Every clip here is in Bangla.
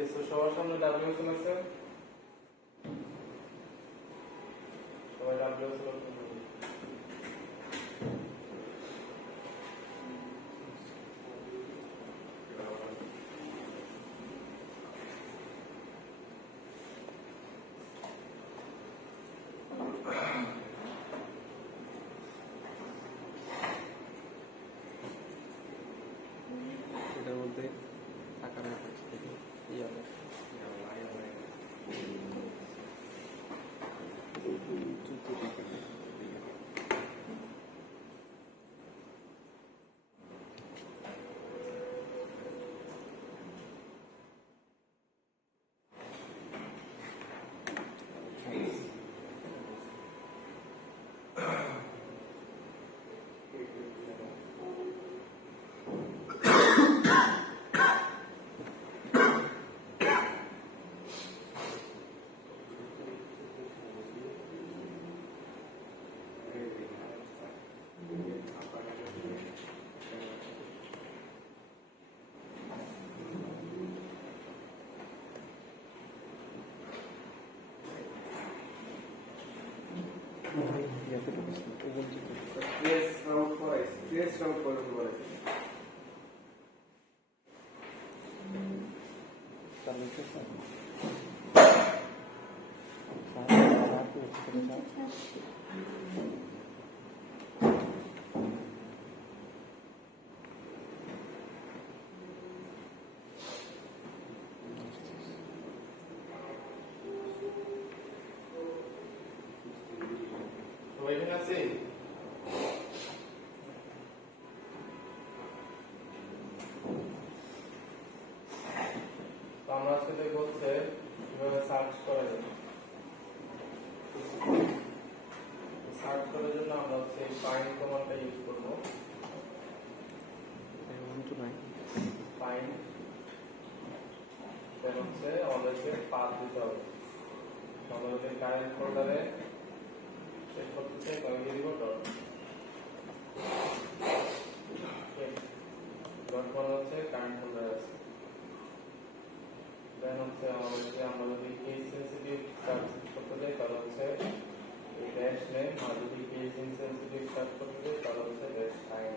কিছু সবার সামনে ডাব্লিউ আছে, সবাই ডাব্লিউ করতে হবে। এটার মধ্যে টাকা না ইয়ে হবে সবাই এখানে আছে? তো আমরা আজকে দেখব হচ্ছে কিভাবে সার্চ করা যায়। সার্চ করার জন্য আমরা হচ্ছে ফাইন্ড কমান্ডটা ইউজ করব। ফাইন্ড এটা হচ্ছে আমাদেরকে পাথ দিতে হবে। আমাদেরকে কারেন্ট ফোল্ডারে শেষ করতে চাই, আমি দিয়ে দিব ডট। ডট মানে হচ্ছে কারেন্ট ফোল্ডার আছে। দেন হচ্ছে আমাদেরকে আমরা যদি কেস সেনসিটিভ সার্চ করতে চাই তাহলে হচ্ছে এই ড্যাশ নেম, আর যদি কেস ইনসেনসিটিভ সার্চ করতে চাই তাহলে হচ্ছে ড্যাশ সাইন।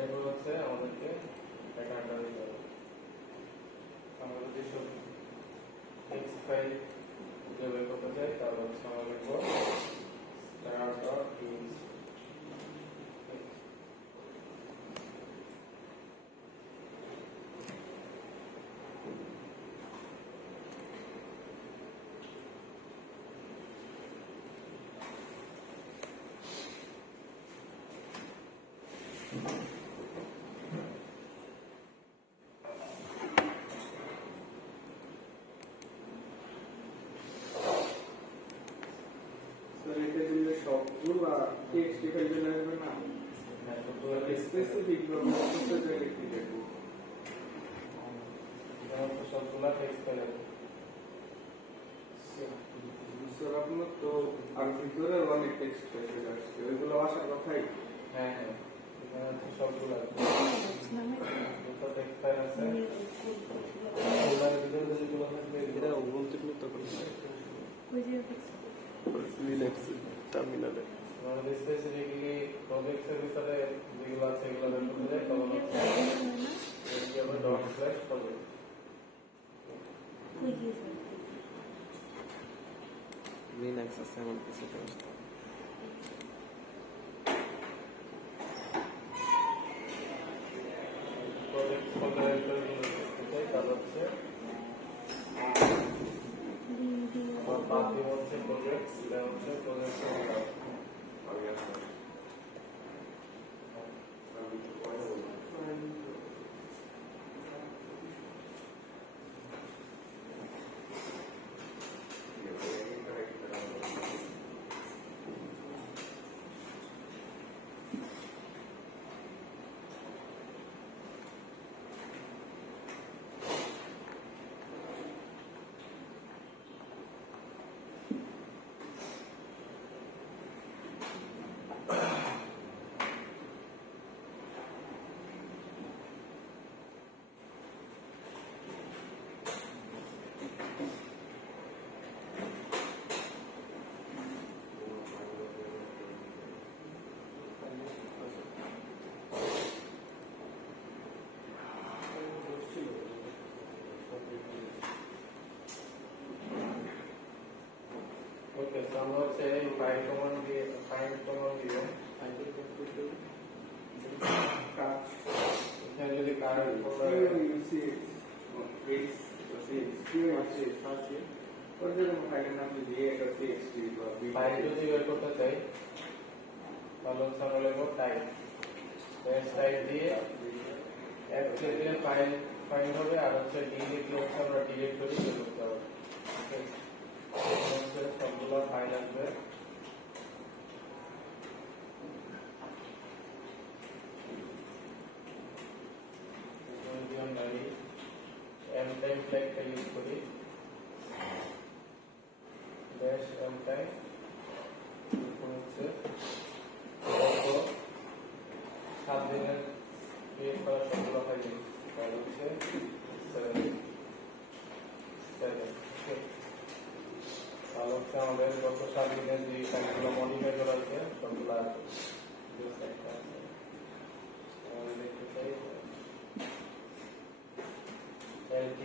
এরপর হচ্ছে আমাদেরকে প্যাটার্নটা দিতে হবে। আমরা যদি সব টেক্সট ফাইল খুঁজে বের করতে চাই তাহলে হচ্ছে আমরা লিখব star.ins। সবগুলা টেক্সট ফাইল চলে আসবে না, স্পেসিফিক ভাবে করতে চাইলে কি দেখব? সবগুলা টেক্সট ফাইল স্যার আপনার তো আর ভিতরে অনেক টেক্সট ফাইল আসছে, ওইগুলো আসার কথাই। হ্যাঁ হ্যাঁ, এখানে হচ্ছে সবগুলা টেক্সট ফাইল আছে। ফোল্ডারের ভিতরে যেগুলো থাকবে এটা উন্নত করে টার্মিনালে আমাদের স্পেসিফিক্যালি প্রজেক্টের ভিতরে যেগুলো আছে এগুলো বের করতে যাই তখন হচ্ছে আমরা ডট স্ল্যাশ প্রজেক্ট। লিনাক্স আছে এমন কিছু ব্যবস্থা প্রজেক্ট ফোল্ডারের ভিতরে যেগুলো করতে চাই তাহলে হচ্ছে আমার বাদ দিয়ে হচ্ছে প্রজেক্ট, এটা হচ্ছে প্রজেক্ট ফোল্ডার। ফাইল যদি বের করতে চাই তাহলে হচ্ছে আমরা লিখবো টাইপ টাইপ দিয়ে এক দিলে ফাইল ফাইল হবে আর হচ্ছে ডিলিট লিখে আমরা ডিরেক্টরি বের করতে হবে হচ্ছে সবগুলো ফাইল আসবে m time flag use করি dash m time হচ্ছে গত 7 দিনের ক্রিয়েট করা সবগুলো ফাইল ফাইল হচ্ছে 7 তাহলে হচ্ছে আমাদের গত 7 দিনের যে ফাইলগুলো মডিফাই করা আছে সবগুলো আছে আমাদের দেখতে চাই LT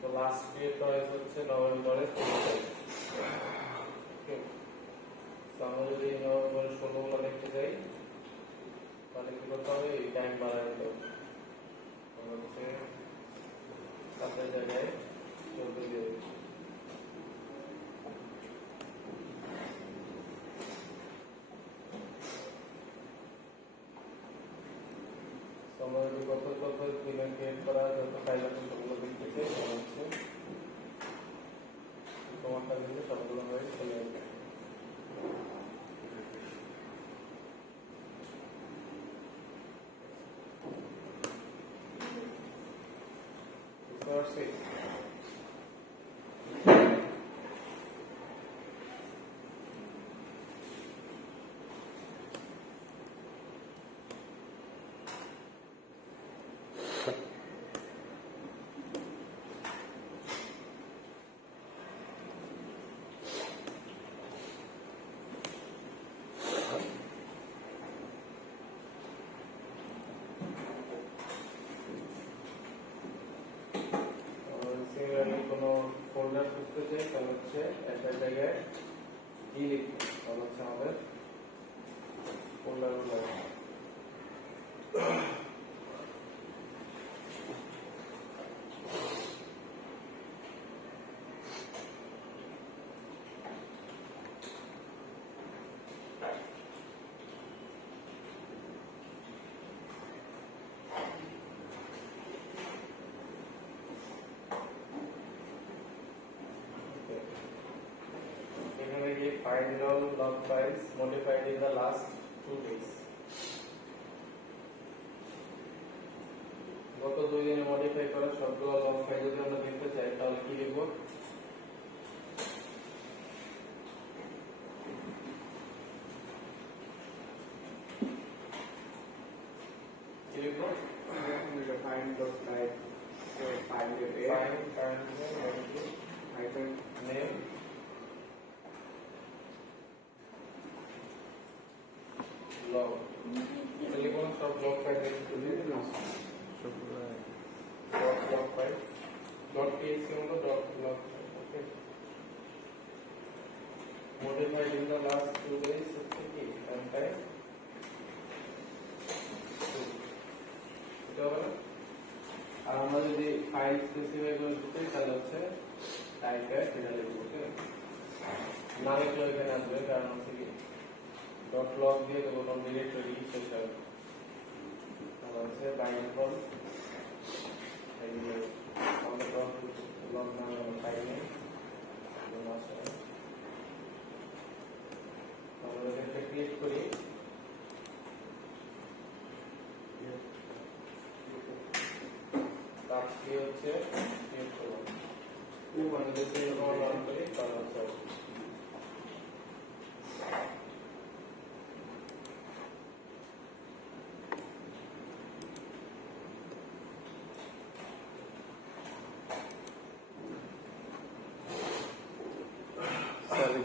তো লাস্ট ক্রিয়েট করা হচ্ছে নভেম্বরের 23 তারিখ ওকে তো আমরা যদি নভেম্বরের 16 দেখতে যাই তাহলে কি করতে হবে এই টাইম বাড়ায় দিতে হবে হচ্ছে 7 জায়গায় 14 দিয়ে আমরা যদি কত দিনে ক্রিয়েট করা যত ফাইল আছে সবগুলো দেখতে চাই তাহলে হচ্ছে তোমারটা দিলে সবগুলো হয়ে চলে আসবে কোনো ফোল্ডার খুঁজতে চাই তাহলে হচ্ছে একটা জায়গায় কি লিখবো তাহলে হচ্ছে আমাদের ফোল্ডারগুলো find all log files modified in the last 2 days. গত 2 দিনে মডিফাই করা সবগুলো লগ ফাইল যদি আমরা দেখতে চাই তাহলে কি লিখব কি লিখব find dot type find item name log লিখুন সব লগ ফাইল দেখতে দিন সবগুলো log file .txt হলো log okay modified in the last 2 days হচ্ছে কি sometime এটা হলো আর আমরা যদি ফাইল স্পেসিফাই করে দিতে তাহলে হচ্ছে টাইপ এটা লিখব ওকে না লিখলে এখানে আসবে কারণ হচ্ছে কি .log দিয়ে দেবো কোন ডিরেক্টরি শেষ হবে তাহলে হচ্ছে বাইন্ড ফল আমাদের log নামে ফাইল নেই আমরা এখানে ক্লিক করি তার কি হচ্ছে ক্লিক করব মানে যদি আমরা রান করি তাহলে হচ্ছে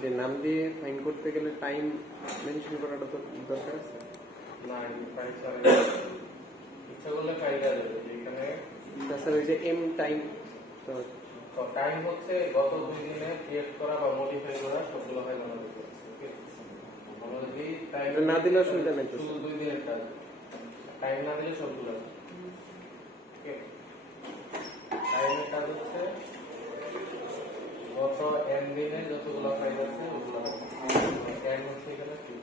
যে নাম দিয়ে ফাইন করতে গেলে টাইম মেনশন করাটা তো দরকার আছে না ফাইল ছাড়া ইচ্ছা করলে ফাইল দেওয়া যাবে এখানে তাছাড়া ওই যে এম টাইম তো টাইম হচ্ছে গত 2 দিনে ক্রিয়েট করা বা মডিফাই করা সবগুলো ফাইল আমরা দেখতে পাচ্ছি ওকে আমরা যদি টাইম না দিলে অসুবিধা নেই তো 2 দিনের কাজ টাইম না দিলে সবগুলো আছে ওকে টাইমের কাজ হচ্ছে গত n দিনে যতগুলো ফাইল আছে ওগুলো n হচ্ছে এখানে কি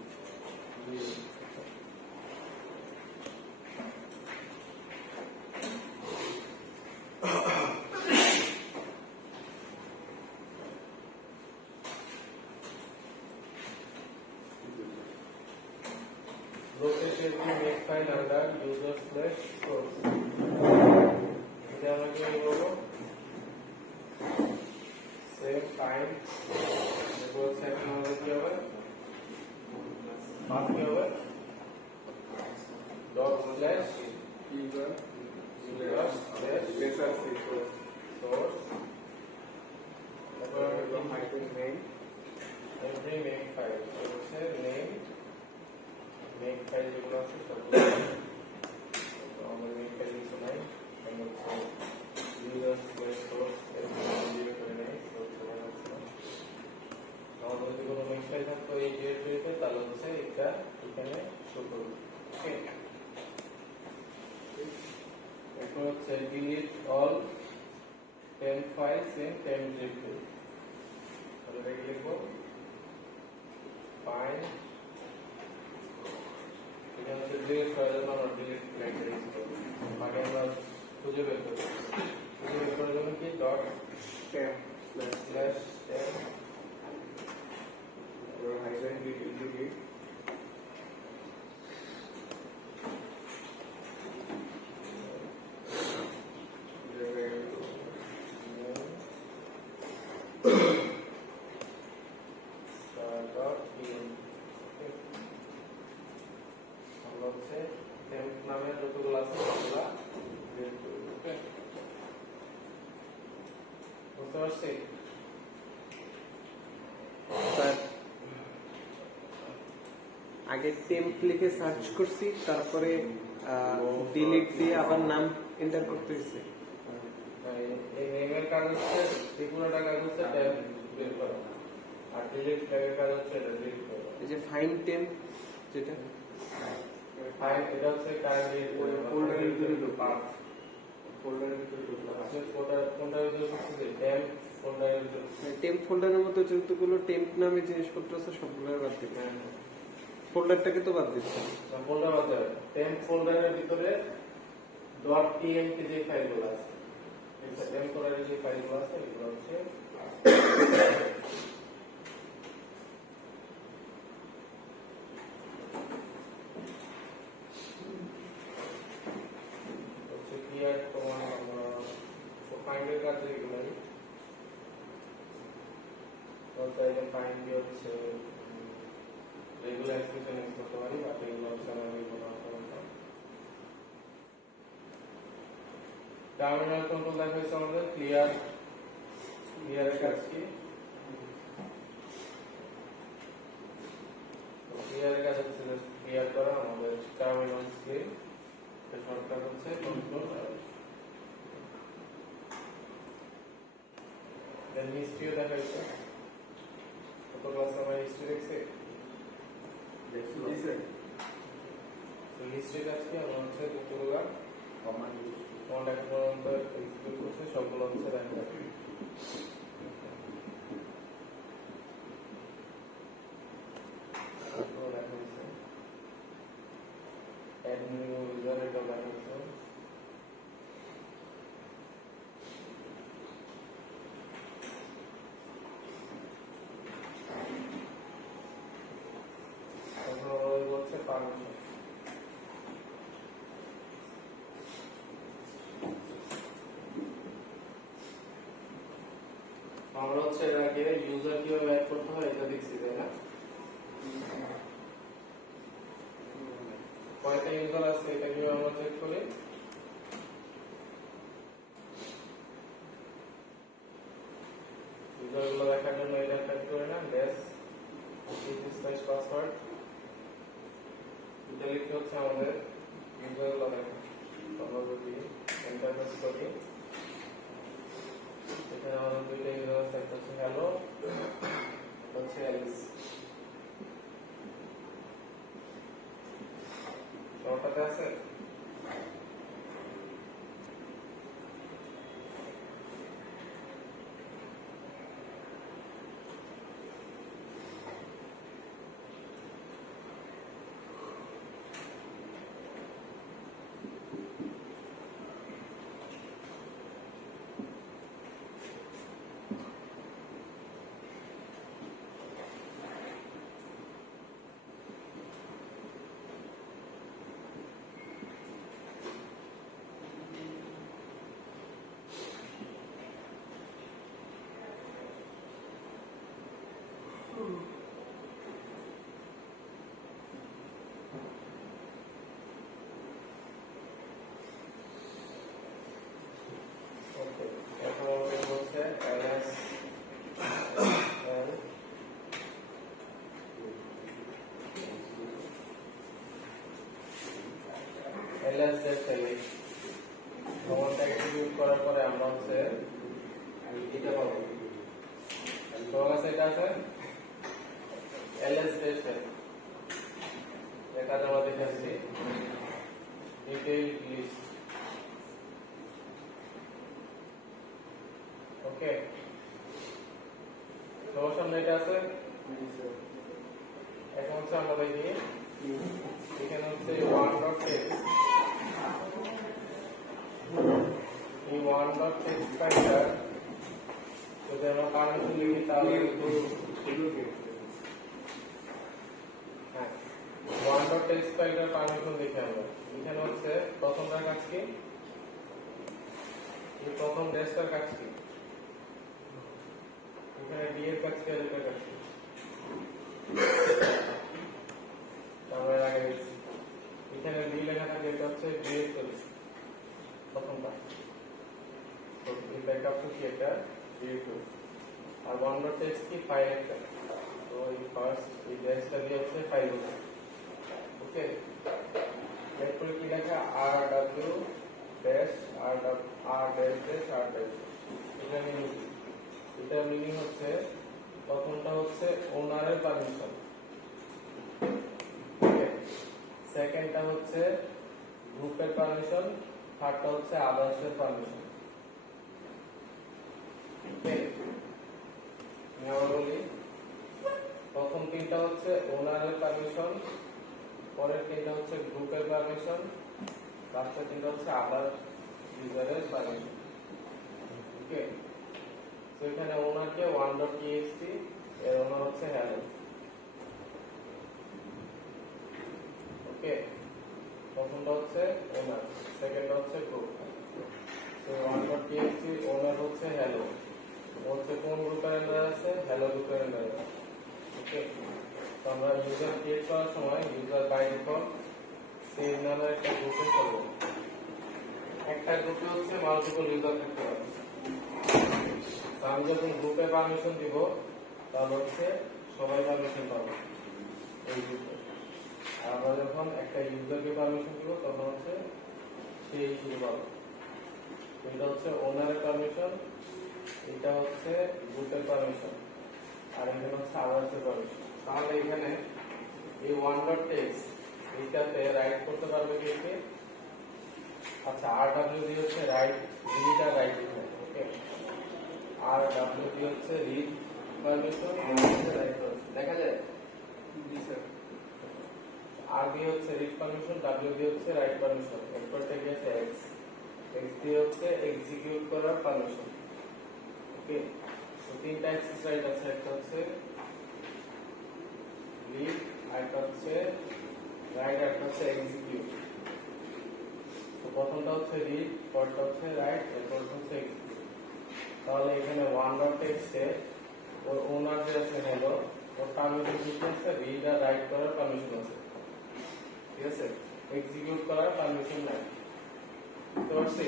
located the make file under user slash source এটা আমরা কি বলবো save time এরপর হচ্ছে এখন আমাদের কি হবে পাথ কি হবে dot slash user user slash lesser source source তারপর from item name every make file হচ্ছে name make file যেগুলো আছে সবগুলো তো আমাদের make file কিছু নাই আমি হচ্ছে user slash source এরপর ডিলিট করে নেই source করে হচ্ছে আমাদের যদি কোনো make file থাকতো এই ডিরেক্টরিতে তাহলে হচ্ছে এটা এখানে শো করবে ওকে এখন হচ্ছে delete all temp files in temp directory তাহলে এটাকে লিখবো find এখানে হচ্ছে ডিলিট করার জন্য আমরা ডিলিট ফ্ল্যাগটা ইউজ করব আগে আমরা খুঁজে বের করব খুঁজে বের করার জন্য কি dot temp slash temp or hyphen delete sir আগে টেম্প লিখে সার্চ করছি তারপরে ডিলিট দিয়ে আবার নাম এন্টার করতে হয়েছে এই নেমের কাজ হচ্ছে ত্রিপুরাটা কাজ হচ্ছে ট্যাব বের করা আর ডিলিট ট্যাগের কাজ হচ্ছে এটা ডিলিট করা এই যে ফাইন টেম্প যেটা ফাইল এটা হচ্ছে কারেন্টলি ফোল্ডারের ভিতরে ঢোকা ফোল্ডারের ভিতরে ঢোকা আছে কোনটা ভিতরে হচ্ছে ট্যাব ফোল্ডারের ভিতরে টেম্প ফোল্ডারের মধ্যে যতগুলো টেম্প নামে জিনিসপত্র আছে সবগুলো বাদ দিতে ফোল্ডারটাকে তো বাদ দিচ্ছে ফোল্ডার আছে টেম্প ফোল্ডারের ভিতরে .tmp যে ফাইলগুলো আছে এই টেম্প ফোল্ডারের যে ফাইলগুলো আছে এগুলো হচ্ছে ক্লিয়ার তোমার ফাইন্ডের কাজ যেগুলো চাইলে ফাইন্ড দিয়ে হচ্ছে রেগুলার এক্সপ্রেশন ইউজ করতে পারি বাট এগুলো হচ্ছে আমাদের কোনো টার্মিনাল কন্ট্রোল দেখা হয়েছে আমাদের ক্লিয়ারের কাজ কি ক্লিয়ারের কাজ হচ্ছে ক্লিয়ার করা আমাদের টার্মিনাল স্ক্রিন শর্টকাট হচ্ছে কন্ট্রোল দেন হিস্ট্রিও দেখা হয়েছে কত ক্লাস আমরা হিস্ট্রি দেখছি দেখছি তো হিস্ট্রি কাজ কি আমরা হচ্ছে যতগুলো কমান্ড কমান্ড এখন পর্যন্ত এক্সিকিউট করছে সবগুলো হচ্ছে দেখা যাবে add new user এটা দেখা যাচ্ছে তারপর হচ্ছে পারমিশন আমরা হচ্ছে এর আগে ইউজার কিভাবে অ্যাড করতে হয় এটা দেখছি তাই না কয়টা ইউজার আছে এটা কিভাবে আমরা চেক করি ইউজারগুলো দেখার জন্য এটা টাইপ করে না ড্যাশ স্পেস পাসওয়ার্ড এটা লিখতে হচ্ছে আমাদের ইউজারগুলো দেখা আমরা যদি এন্টার প্রেস করি এখানে আমাদের দুইটা ইউজার আছে একটা হচ্ছে হ্যালো হচ্ছে অ্যালিস ওটাতে আছে ls dash ls কমান্ডটা এক্সিকিউট করার পরে আমরা হচ্ছে এটা পাবো তোমার কাছে এটা আছে ls dash l এটা আমরা দেখাচ্ছি ডিটেইল লিস্ট ওকে তোমার সামনে এটা আছে এখন হচ্ছে আমরা দেখি এখানে হচ্ছে 1.text এই 1.text ফাইলটা যদি আমরা পারমিশন লিখি তাহলে একটু হ্যাঁ 1.text ফাইলটার পারমিশন দেখি আমরা এখানে হচ্ছে প্রথমটার কাজ কি এই প্রথম ডেস্কটার কাজ কি এখানে ডি এর কাজ কি আর এটার কাজ কি আমরা আগে দেখছি এখানে ডি লেখা থাকে এটা হচ্ছে ডিরেক্টরি প্রথমটা তো এই ব্যাকআপ কি এটা ডিরেক্টরি আর 1.text কি ফাইল একটা তো এই ফার্স্ট এই ডেস্কটা দিয়ে হচ্ছে ফাইল ওকে এরপরে কি লেখা rw dash r dash dash r dash এটা মিনিং হচ্ছে প্রথমটা হচ্ছে ওনারের পারমিশন সেকেন্ডটা হচ্ছে গ্রুপের পারমিশন থার্ডটা হচ্ছে আদার্সের পারমিশন ওকে আমি আবার বলি প্রথম তিনটা হচ্ছে ওনারের পারমিশন পরের তিনটা হচ্ছে গ্রুপের পারমিশন লাস্টের তিনটা হচ্ছে আদার ইউজারের পারমিশন ওকে তো এখানে ওনারকে 1.txt এর ওনার হচ্ছে হ্যালো ওকে প্রথমটা হচ্ছে ওনার সেকেন্ডটা হচ্ছে গ্রুপ তো 1.txt ওনার হচ্ছে হ্যালো হচ্ছে কোন গ্রুপের আন্ডারে আছে হ্যালো গ্রুপের আন্ডারে ওকে তো আমরা ইউজার ক্রিয়েট করার সময় ইউজার বাই ডিফল্ট সেভ নামের একটা গ্রুপে চলবে একটা গ্রুপে হচ্ছে মাল্টিপল ইউজার থাকতে পারে আমি যখন গ্রুপে পারমিশন দিব তাহলে হচ্ছে সবাই পারমিশন পাবে এই গ্রুপে আর আমরা যখন একটা ইউজারকে পারমিশন দিব তখন হচ্ছে সেই শুরু পাবে এটা হচ্ছে ওনারের পারমিশন এটা হচ্ছে গ্রুপের পারমিশন আর এখানে হচ্ছে আদার্সের পারমিশন তাহলে এখানে এই 1.text এইটাতে রাইট করতে পারবে কে আচ্ছা rw দিয়ে হচ্ছে রাইট রিড আর রাইট ওকে rw দিয়ে হচ্ছে রিড পারমিশন আর হচ্ছে রাইট পারমিশন দেখা যায় জি স্যার r দিয়ে হচ্ছে রিড পারমিশন w দিয়ে হচ্ছে রাইট পারমিশন এরপর থেকে আছে x দিয়ে হচ্ছে এক্সিকিউট করার পারমিশন ওকে তো তিনটা অ্যাক্সেস রাইট আছে একটা হচ্ছে রিড আরেকটা হচ্ছে রাইট আর একটা হচ্ছে এক্সিকিউট তো প্রথমটা হচ্ছে রিড পরটা হচ্ছে রাইট এরপর হচ্ছে এক্সিকিউট তাহলে এখানে 1.text এ ওর ওনার যে আছে হ্যালো ওর পারমিশন কি আছে রিড আর রাইট করার পারমিশন আছে ঠিক আছে এক্সিকিউট করার পারমিশন নাই তো আছে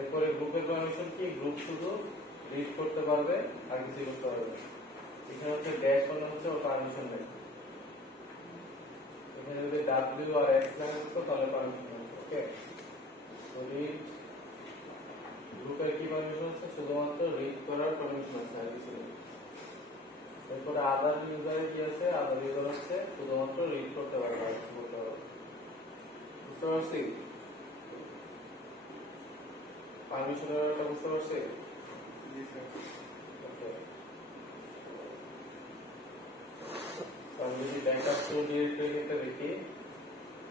এরপরে গ্রুপের পারমিশন কি গ্রুপ শুধু রিড করতে পারবে আর কিছু করতে পারবে এখানে হচ্ছে ড্যাশ বানানো হচ্ছে ওর পারমিশন নেই এখানে যদি w আর x লাগে তো তাহলে পারমিশন হবে ওকে তো রিড গ্রুপের কি পারমিশন আছে শুধুমাত্র রিড করার পারমিশন আছে আর কিছু নেই এরপরে আদার ইউজারে কি আছে আদার ইউজার হচ্ছে শুধুমাত্র রিড করতে পারবে আর কিছু করতে পারবে বুঝতে পারছি পারমিশনের একটা বুঝতে পারছি জি স্যার ওকে আমি যদি ব্যাকআপ টু ডিরেক্টরিতে দেখি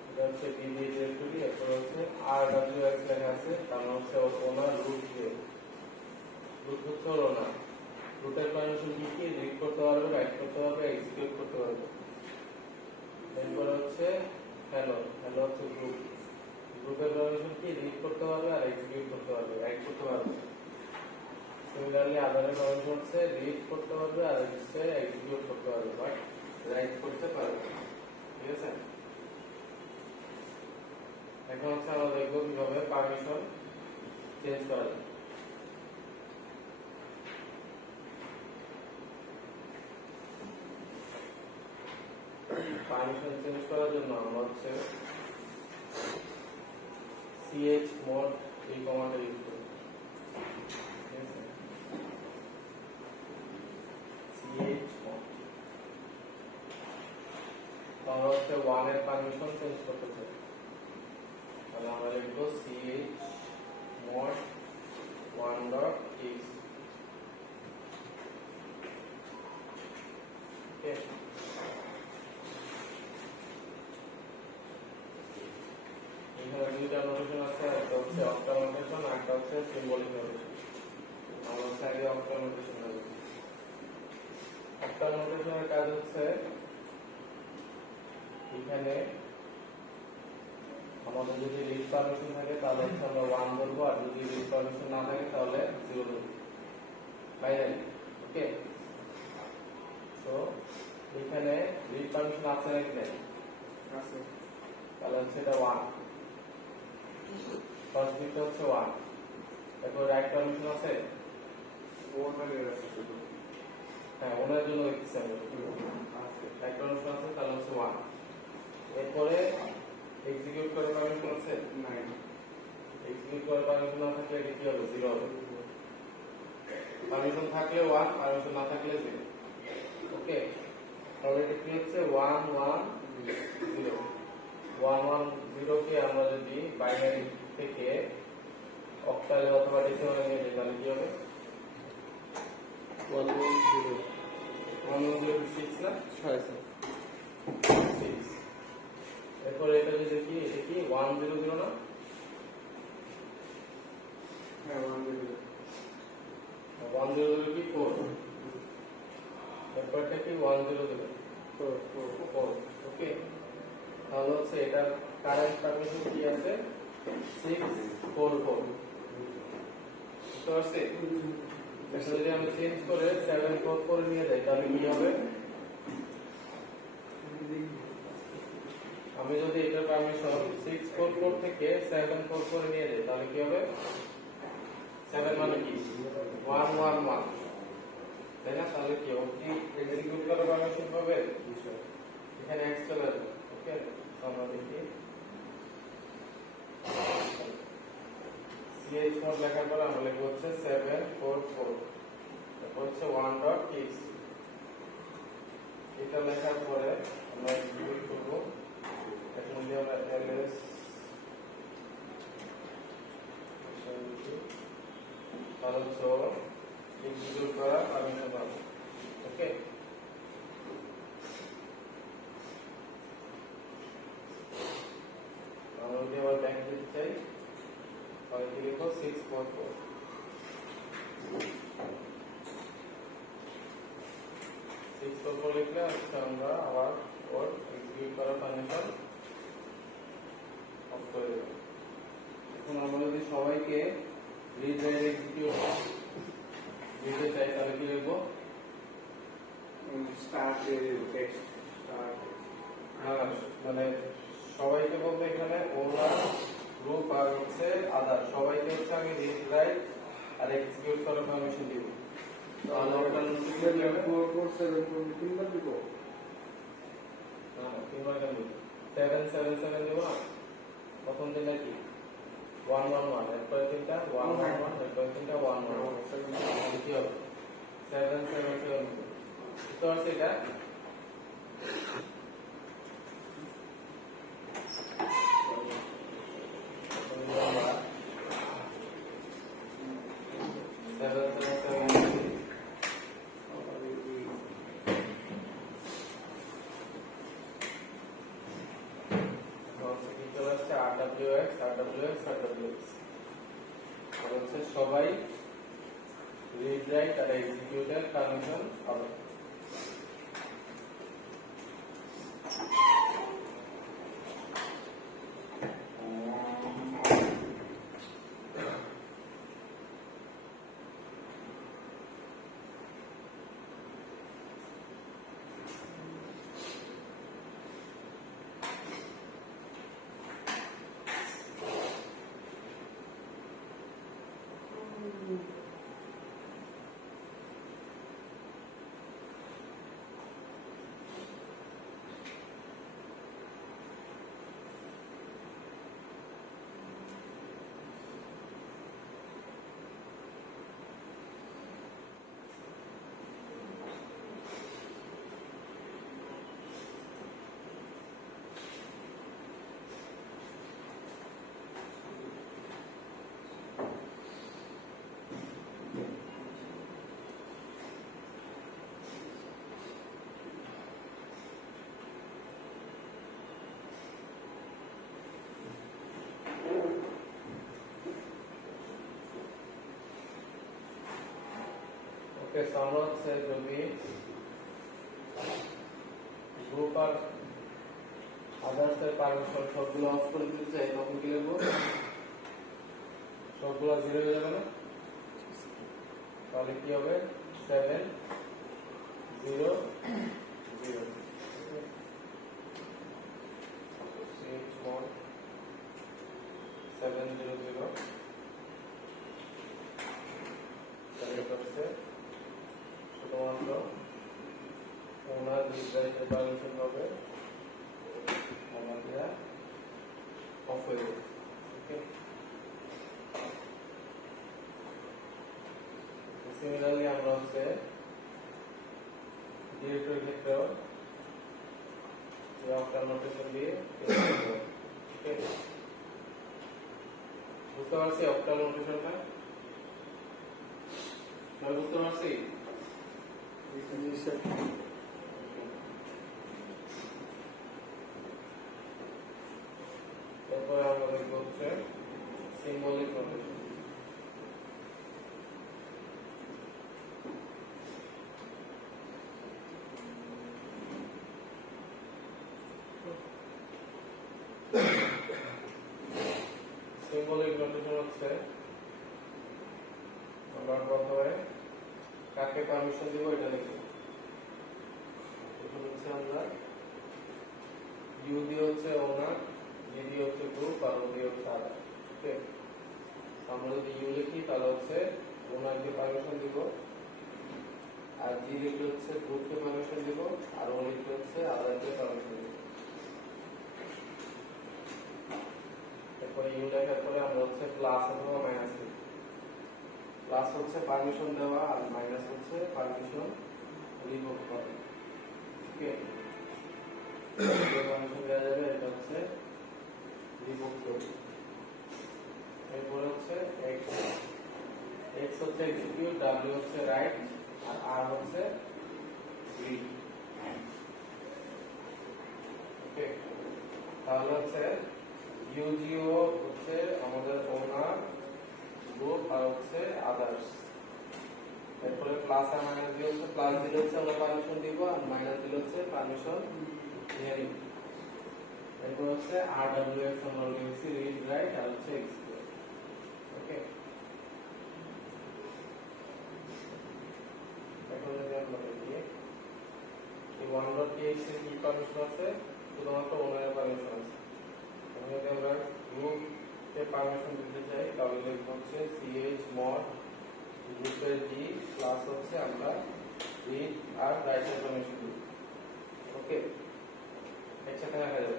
এটা হচ্ছে ডিবি ডিরেক্টরি এরপর হচ্ছে rws লেখা আছে তার মানে হচ্ছে ওনার রুট দিয়ে রুট হচ্ছে ওনার রুটের পারমিশন কি কি রিড করতে পারবে রাইট করতে পারবে এক্সিকিউট করতে পারবে এরপর হচ্ছে হ্যালো হ্যালো হচ্ছে গ্রুপ গ্রুপের পারমিশন কি রিড করতে পারবে আর এক্সিকিউট করতে পারবে রাইট করতে পারবে সিমিলারলি আদারের পারমিশন হচ্ছে রিড করতে পারবে আর হচ্ছে এক্সিকিউট করতে পারবে বাট রাইট করতে পারবে ঠিক আছে এখন হচ্ছে আমরা দেখব কিভাবে পারমিশন চেঞ্জ করা যায় পারমিশন চেঞ্জ করার জন্য আমরা হচ্ছে chmod এই কমান্ডটা ইউজ করি, ঠিক আছে? chmod তাহলে হচ্ছে 1 এর পারমিশন চেঞ্জ করতে চাই, তাহলে আমরা লিখবো chmod 1.txt, ওকে? এখানে দুইটা নোটেশন আছে, একটা হচ্ছে অক্টাল নোটেশন আর একটা হচ্ছে সিম্বলিক নোটেশন। আমরা হচ্ছে আগে অক্টাল নোটেশন নেব। অক্টাল নোটেশনের কাজ হচ্ছে এখানে আমাদের যদি রিড পারমিশন থাকে তাহলে হচ্ছে আমরা 1 ধরবো, আর যদি রিড পারমিশন না থাকে তাহলে 0 ধরবো, বাইনারি, ওকে? তো এখানে রিড পারমিশন আছে নাকি নাই? আছে। তাহলে হচ্ছে এটা 1, ফার্স্ট বিটটা হচ্ছে 1। তারপর রাইট পারমিশন আছে, ওভারের আছে শুধু। হ্যাঁ ওনার জন্য লিখতেছি আমি, আছে। রাইট পারমিশন আছে তাহলে হচ্ছে 1। এরপরে এক্সিকিউট করার পারমিশন আছে, নাই। এক্সিকিউট করার পারমিশন না থাকলে এটা কি হবে? 0 হবে। পারমিশন থাকলে 1, পারমিশন না থাকলে 0, ওকে? তাহলে এটা কি হচ্ছে 1 1 0। 1 1 0 কে আমরা যদি বাইনারি থেকে অক্টালে অথবা ডেসিমালে নিয়ে যাই তাহলে কি হবে? 110 106 না? 6 6। এরপরে এটা যদি দেখি, এটা কি 100 না? হ্যাঁ, 100। 100 কি 4? এরপরটা কি 100 4, ওকে? তাহলে হচ্ছে এটা কারেন্ট পারমিশন কি আছে? 644, বুঝতে পারছি? এটা যদি আমি চেঞ্জ করে 744 নিয়ে যাই তাহলে কি হবে? আমি যদি এটার পারমিশন 644 থেকে 744 নিয়ে যাই তাহলে কি হবে? 7 মানে কি? 111, তাই না? তাহলে কি ও কি এক্সিকিউট করার পারমিশন পাবে? এখানে x চলে আসবে, ওকে? আমরা দেখি chmod লেখার পর আমরা লিখব হচ্ছে 744, তারপর হচ্ছে 1.txt। এটা লেখার পরে আমরা এক্সিকিউট করব, এখন যদি আমরা ls তাহলে হচ্ছে এক্সিকিউট করার পারমিশন পাবো, ওকে? আমরা যদি আবার ব্যাক দিতে চাই তাহলে কি লিখবো? 644, 644 লিখলে হচ্ছে আমরা আবার ওর এক্সিকিউট করার পারমিশন অফ করে দেব। এখন আমরা যদি সবাইকে রিড রাইট এক্সিকিউট দিতে চাই তাহলে কি লিখবো? Start text start. হ্যাঁ, মানে সবাইকে বলতে এখানে ওনার গ্রুপ আর হচ্ছে আদার সবাইকে হচ্ছে আমি রিড রাইট আর এক্সিকিউট করার পারমিশন দিব। তাহলে ওটা কি হবে? 447 তিনবার দিব। না তিনবার কেন দিব? 777 দিব না? প্রথম দিনটা কি 111, এরপরে তিনটা 111, এরপরে তিনটা 111, কি হবে? 777। বুঝতে পারছি এটা? সবাই রিড রাইট আর এক্সিকিউটের পারমিশন পাবে। ওকে, সো আমরা হচ্ছে যদি গ্রুপ আর আদার্স এর পারমিশন সবগুলো অফ করে দিতে চাই তখন কি লিখবো? সবগুলো 0 হয়ে যাবে না? তাহলে কি হবে? 7 0 0 7 0 0 তাহলে হচ্ছে শুধুমাত্র ওনার নির্ধারিত পারমিশন হবে আমাদের অফ হয়ে যাবে। ওকে, সিমিলারলি আমরা হচ্ছে ডিরেক্টরির ক্ষেত্রেও যে অক্টাল নোটেশন দিয়ে ওকে, বুঝতে পারছি অক্টাল নোটেশনটা? বুঝতে পারছি? জি স্যার। এরপরে আমরা দেখবো হচ্ছে সিম্বলিক নোটেশন। সিম্বলিক নোটেশন হচ্ছে আমরা প্রথমে কাকে পারমিশন দিব এটা লিখব। এখন হচ্ছে আমরা ইউ দিয়ে হচ্ছে ওনার, জি দিয়ে হচ্ছে গ্রুপ, আর ও দিয়ে হচ্ছে আদার। ওকে, আমরা যদি ইউ লিখি তাহলে হচ্ছে ওনারকে পারমিশন দিব, আর জি লিখলে হচ্ছে গ্রুপকে পারমিশন দিব, আর ও লিখলে হচ্ছে আদারকে পারমিশন দিব। এরপরে ইউ লেখার পরে আমরা হচ্ছে প্লাস অথবা মাইনাস লিখব। প্লাস হচ্ছে পারমিশন দেওয়া আর মাইনাস হচ্ছে পারমিশন রিভোক করা। ওকে, যে পারমিশন দেওয়া যাবে এটা হচ্ছে রিভোক করবে। এরপর হচ্ছে এক্স, এক্স হচ্ছে এক্সিকিউট, ডাব্লিউ হচ্ছে রাইট, আর আর হচ্ছে রিড। ওকে, তাহলে হচ্ছে ইউজিও হচ্ছে আমাদের ওনার, গ্রুপ, আর হচ্ছে আদার্স। এরপরে প্লাস আর মাইনাস দিয়ে হচ্ছে প্লাস দিলে হচ্ছে আমরা পারমিশন দিব, আর মাইনাস দিলে হচ্ছে পারমিশন নিয়ে নিব। এরপর হচ্ছে আর ডব্লিউ এক্স আমরা লিখছি রিড রাইট, আর হচ্ছে এক্সিকিউট। ওকে, এখন যদি আমরা দেখি এই 1.txt এর কি পারমিশন আছে? শুধুমাত্র ওনারের পারমিশন আছে। এখন যদি আমরা গ্রুপ কে পারমিশন দিতে চাই তাহলে লিখব হচ্ছে chmod গ্রুপের জি প্লাস হচ্ছে আমরা রিড আর রাইটের পারমিশন দিব। ওকে, একসাথে লেখা যাবে।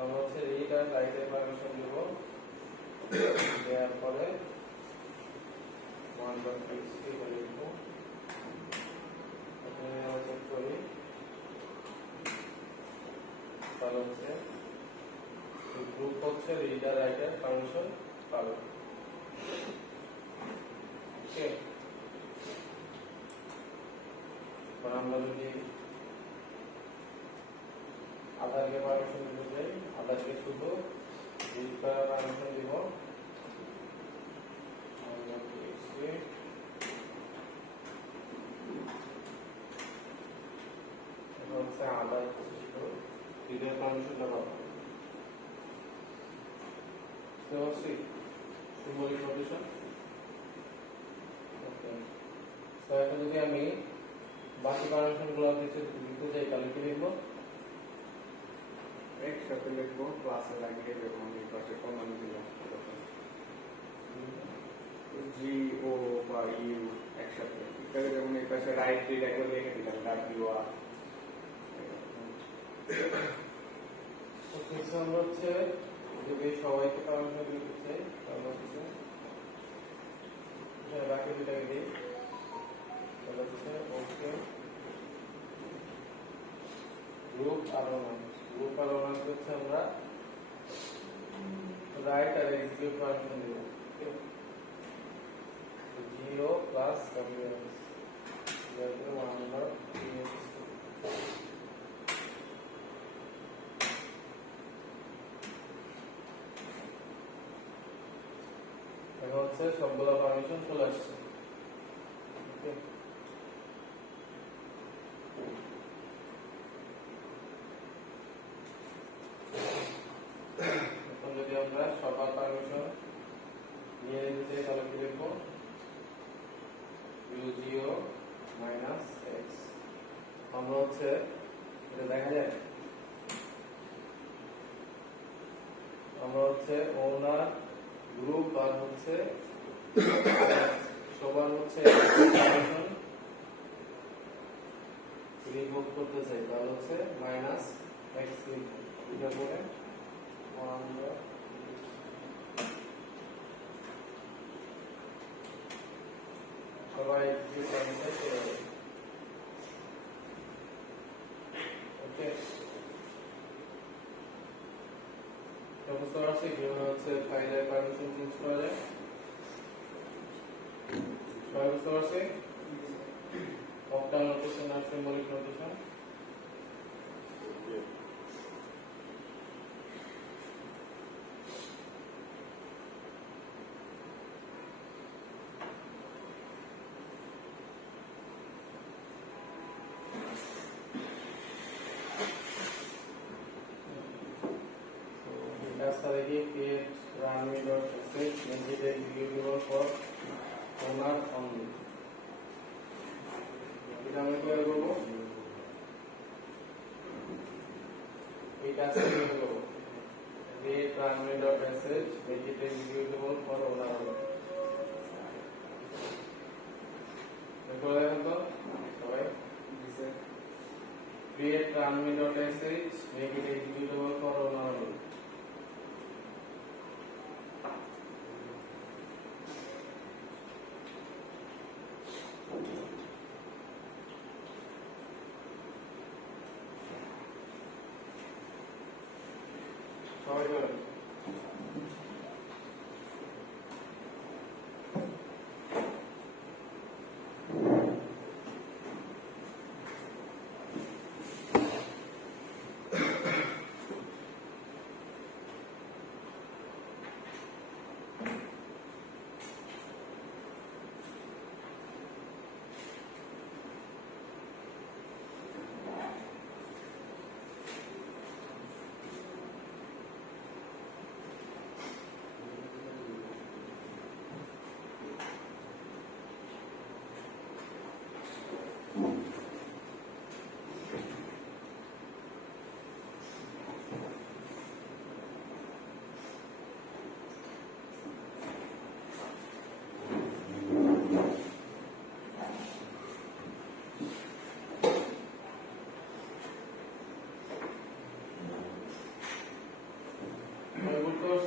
আমরা হচ্ছে রিড আর রাইটের পারমিশন দিব, দেওয়ার পরে 1.txt লিখব। এখানে আমরা চেক করি তাহলে হচ্ছে গ্রুপ হচ্ছে রিড আর রাইটের পারমিশন পাবে। ওকে, এবার আমরা যদি আদারকে পারমিশন দিতে চাই, আদারকে শুধু রিড করার পারমিশন দিব। এখন হচ্ছে আদার শুধু রিডের পারমিশনটা পাবো। Symbolic notation. ওকে, সো এখন যদি আমি বাকি পারমিশনগুলো দিতে চাই তাহলে কি লিখবো? একসাথে লিখবো, ক্লাসে লাগিয়ে দেবো। আমি এই পাশে কমান দিলাম, জি ও বা ইউ একসাথে। এটাকে যেমন এই পাশে রাইট রিড একবার লিখে দিলাম, ডাব্লিউ আর। ওকে, সো আমরা হচ্ছে যদি সবাইকে পারমিশন দিতে চাই তাহলে হচ্ছে বাকি দুটাকে দিই, তাহলে হচ্ছে ওকে গ্রুপ আর ওনার, গ্রুপ আর ওনার হচ্ছে আমরা রাইট আর এক্সিকিউট পারমিশন দিব। ওকে, জিও প্লাস ডব্লিউএস এরপরে 1.txt। এখন হচ্ছে সবগুলো পারমিশন চলে আসছে। ওকে, আমরা সবার পারমিশন নিয়ে নিতে চাই, তাহলে কি লিখবো? ইউজিও মাইনাস এক্স। আমরা হচ্ছে এটা দেখা যায়, আমরা হচ্ছে ওনার গ্রুপ আর হচ্ছে সবার হচ্ছে পারমিশন রিভোক করতে চাই, তাহলে হচ্ছে মাইনাস এক্স লিখবো। এটা করে আমরা সবাই যে পারমিশন চলে যাবে। ওকে, বুঝতে পারছি কিভাবে হচ্ছে ফাইলের পারমিশন চেঞ্জ করা যায়? সবাই বুঝতে পারছি? অক্টাল নোটেশন আর সিম্বলিক নোটেশন। রাস্তা দেখি create runway.sh make it executable for owner only। এটা আমি কি করব? এই কাজটা কি করব? create runway.sh make it executable for owner only। দেখো দেখেন তো সবাই, create runway.sh make it executable for owner only। সবাই করেন।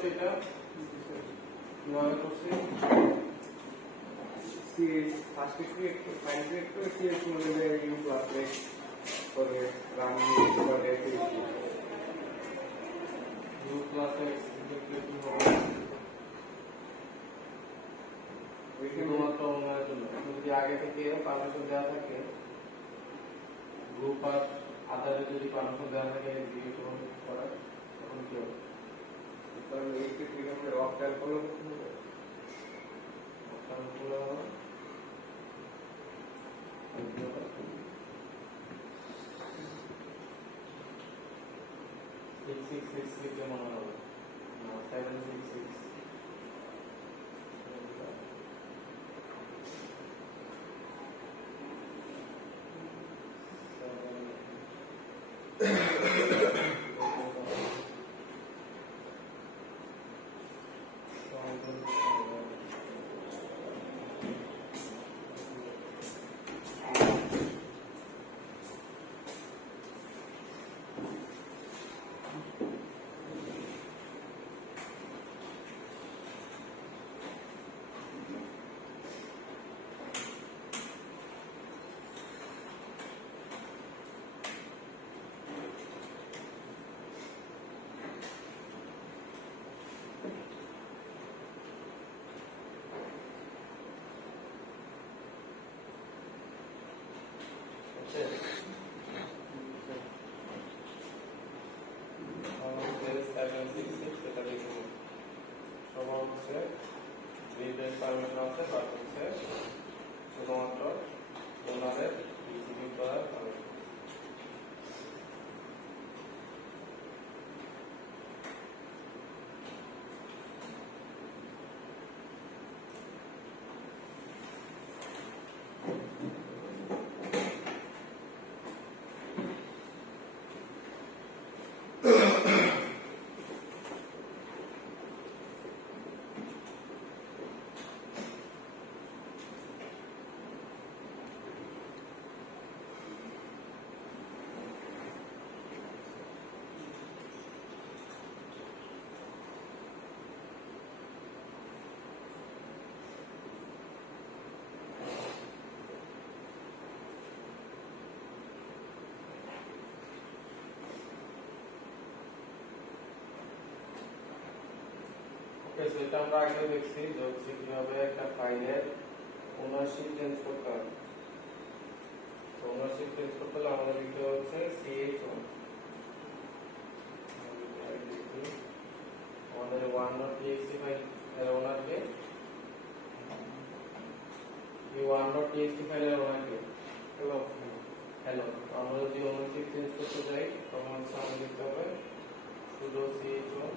এটা কিভাবে করছি? ফার্স্ট ক্রিয়েট ফাইল ক্রিয়েট করে সিএস মডেলে ইউ প্লাস এক্স করে রান করে ইউ প্লাস এক্স লিখলে কি হবে? শুধুমাত্র ওনার জন্য। যদি আগে থেকে পারমিশন দেওয়া থাকে, গ্রুপ আর আদারে যদি পারমিশন দেওয়া থাকে এক্সিকিউট করার, তখন কি হবে? তাহলে এই ক্ষেত্রে আমরা রক ডাল ফলো করতে হবে। তারপরে হবে 666 লিখলে মনে হবে না 766। পারমিশন আছে বা হচ্ছে শুধুমাত্র ওনাদের এক্সিকিউট করার পারমিশন। ওকে, সেটা আমরা আগে দেখছি যে হচ্ছে কিভাবে একটা ফাইলের ওনারশিপ চেঞ্জ করতে হয়। তো ওনারশিপ চেঞ্জ করতে হলে আমাদের লিখতে হচ্ছে ch1। আমাদের one.txt ফাইল এর ওনারকে, এই one.txt ফাইলের ওনারকে হ্যালো। আমরা যদি ওনারশিপ চেঞ্জ করতে চাই তখন হচ্ছে আমাদের লিখতে হবে sudo ch1,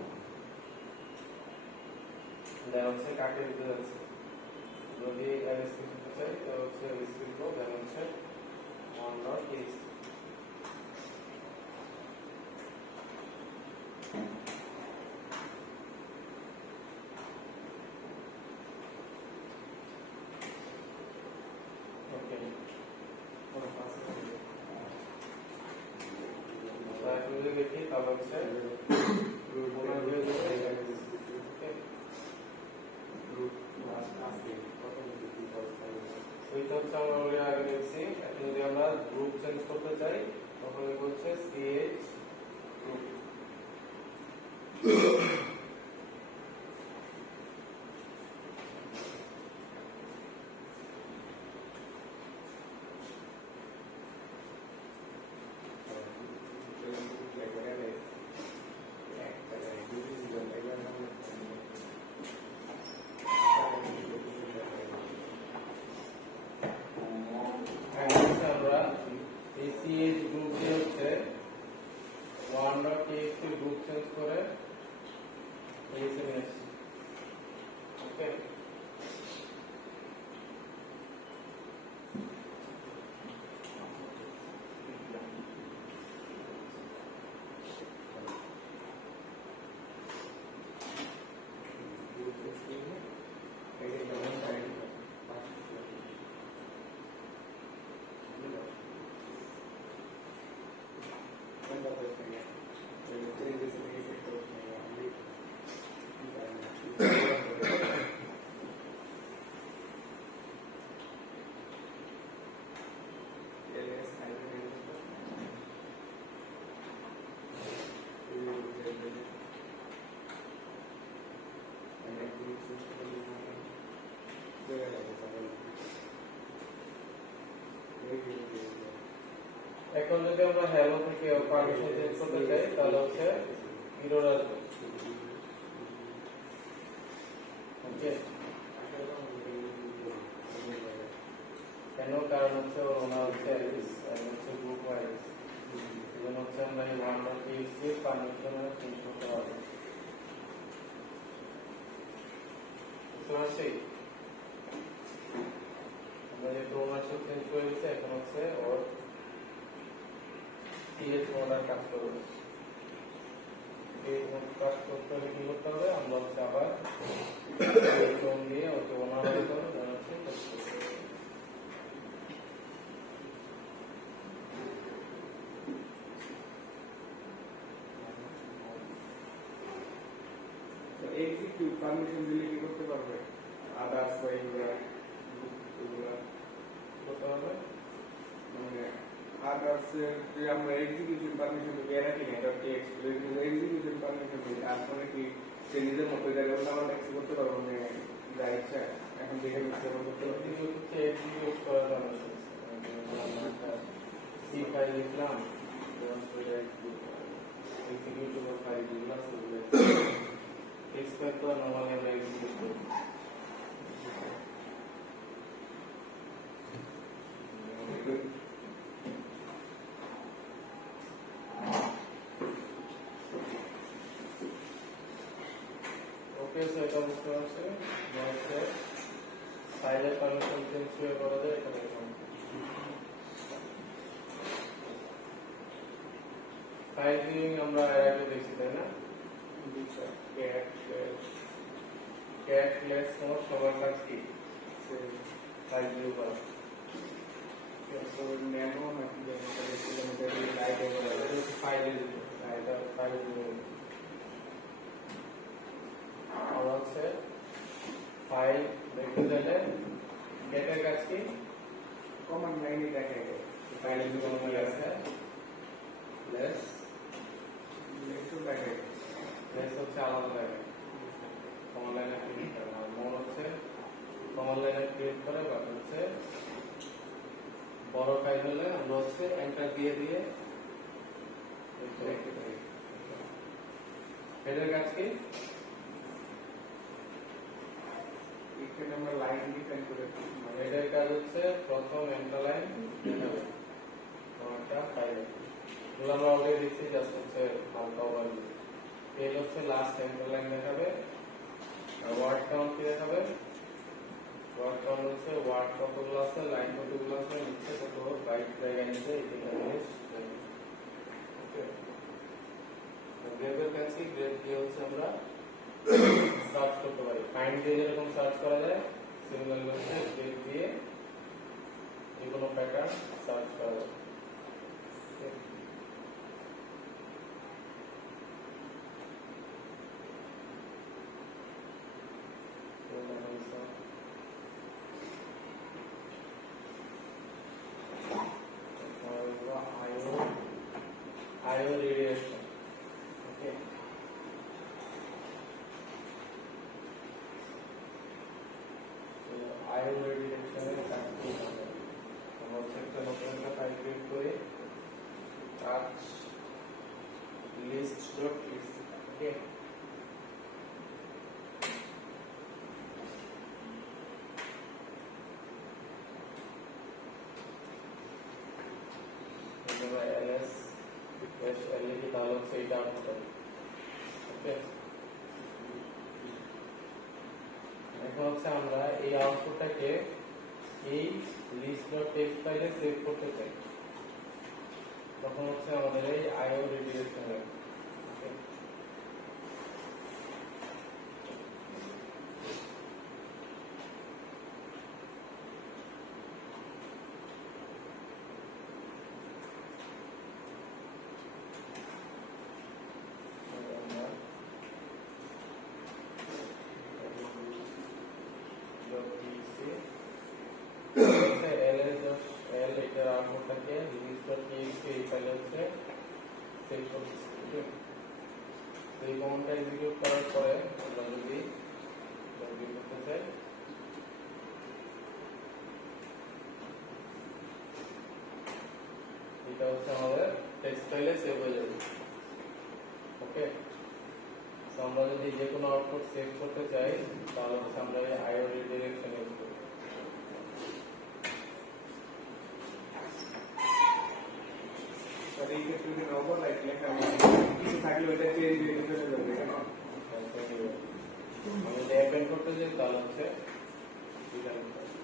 দেন হচ্ছে কাকে দিতে যাচ্ছে। যদি রেজিস্ট্রি করতে চাই তাহলে হচ্ছে রেজিস্ট্রি করব, দেন হচ্ছে one.txt। ওকে, এখন যদি দেখি তাহলে হচ্ছে ওনার হয়ে যাবে। ওকে, ওইটা হচ্ছে আমরা অলরেডি আগে দেখছি। এখন যদি আমরা গ্রুপ চেঞ্জ করতে চাই তখন হচ্ছে ch গ্রুপ। এখন হচ্ছে আমরা এই ch গ্রুপ দিয়ে হচ্ছে one.txt গ্রুপ চেঞ্জ করে এই নিয়ে আসছি। ওকে, এখন যদি আমরা হ্যালো থেকে পারমিশন চেঞ্জ করতে চাই তাহলে হচ্ছে এরর আসবে। ওকে, কেন? কারণ হচ্ছে ওনার হচ্ছে অ্যালিস আর হচ্ছে গ্রুপ ওয়াইজ, এজন্য হচ্ছে আমরা এই one.txt পারমিশন চেঞ্জ করতে পারবো। বুঝতে পারছি? আমরা যেহেতু ওনারশিপ চেঞ্জ করে দিচ্ছি এখন হচ্ছে ওর ch মডার কাজ করবে। এই কাজ করতে হলে কি করতে হবে? আমরা হচ্ছে আবার টোন দিয়ে ওকে ওনার হয়ে যাবে, দেন হচ্ছে কাজ করতে হবে। এক্সিকিউট পারমিশন দিলে কি করতে পারবে? আদার্স বা এগুলা করতে হবে মানে আদার্স যে আমরা এক্সিকিউশন পারমিশন দিয়ে রাখি না, এটা টেক্সট এক্সিকিউশন পারমিশন দিই, তারপরে কি সে নিজের মতো জায়গায় আমরা ট্যাক্স করতে পারবো না যা ইচ্ছা এখন দেখে নিচ্ছে করতে পারবো। এক্সিকিউট হচ্ছে এক্সিকিউট করার জন্য আমরা একটা সি ফাইল লিখলাম, এক্সিকিউটেবল ফাইল যেগুলো আছে ওগুলো এক্সপেক্ট করে নরমালি আমরা এক্সিকিউট করি। ওকে, সো এটা বুঝতে পারছি। হচ্ছে ফাইলের পারমিশন চেঞ্জ করে করা যায় এখানে। ফাইল ভিউইং আমরা এর আগে দেখছি, তাই না? ক্যাট লেস মোড সবার কাজ কি? ফাইল ভিউ করা। ন্যানো নাকি লাইট ফাইলের এটা ফাইল ভিউ। আর হচ্ছে ফাইল দেখতে চাইলে গেটের কাজ কি? কমান্ড লাইনে দেখা যায় ফাইল ভিউ আছে লেস লেসও দেখা যায় লেস হচ্ছে আলাদা লাগে। কমন সেভ করে বা হচ্ছে বড় ফাইল হলে আমরা হচ্ছে এন্টার দিয়ে দিয়ে দেখতে পারি। হেডের কাজ কি? এখানে আমরা লাইন ডিফাইন করে মানে হেডের কাজ হচ্ছে প্রথম এন্টার লাইন দেখাবে একটা ফাইল, এগুলো আমরা অলরেডি দেখছি, জাস্ট হচ্ছে হালকা ওভারভিউ। এর হচ্ছে লাস্ট এন্টার লাইন দেখাবে, আর ওয়ার্ড কাউন্ট কি দেখাবে? ওয়ার্ড কাউন্ট হচ্ছে ওয়ার্ড কতগুলো আছে, লাইন কতগুলো আছে, নিচে কত বাইট জায়গা নিচে এই তিনটা জিনিস দেখাবে। ওকে, গ্রেভের কাজ কি? গ্রেভ দিয়ে হচ্ছে আমরা সার্চ করতে পারি, ফাইন্ড দিয়ে যেরকম সার্চ করা যায় সিমিলারলি হচ্ছে গ্রেভ দিয়ে যে কোনো প্যাটার্ন সার্চ করা যায়। Okay. IO radiation. Okay. So IO radiation এর কাজ কি হবে? আমরা হচ্ছে একটা নতুন একটা ফাইল ক্রিয়েট করে touch list.txt. Okay. ls -le তাহলে হচ্ছে এটা আউটপুট হবে। ওকে, এখন হচ্ছে আমরা এই আউটপুটটাকে এই list.txt ফাইলে সেভ করতে চাই, তখন হচ্ছে আমাদের এই IO redirection লাগবে। ওকে, এটার আউটপুটটাকে list.txt এই ফাইলে হচ্ছে সেভ করতেছি। ওকে, তো এই কমান্ডটা এক্সিকিউট করার পরে আমরা যদি লগইন করতে চাই, এটা হচ্ছে আমাদের টেক্সট ফাইলে সেভ হয়ে যাবে। ওকে, তো আমরা যদি যে কোনো আউটপুট সেভ করতে চাই তাহলে হচ্ছে আমরা এই IO redirection ইউজ করব। এই ক্ষেত্রে যদি ওভার লাইক লেখা কিছু থাকলে ওটা চেঞ্জ হয়ে চলে যাবে। আমি যদি অ্যাপেন্ড করতে চাই তাহলে হচ্ছে এটা লিখতে হবে।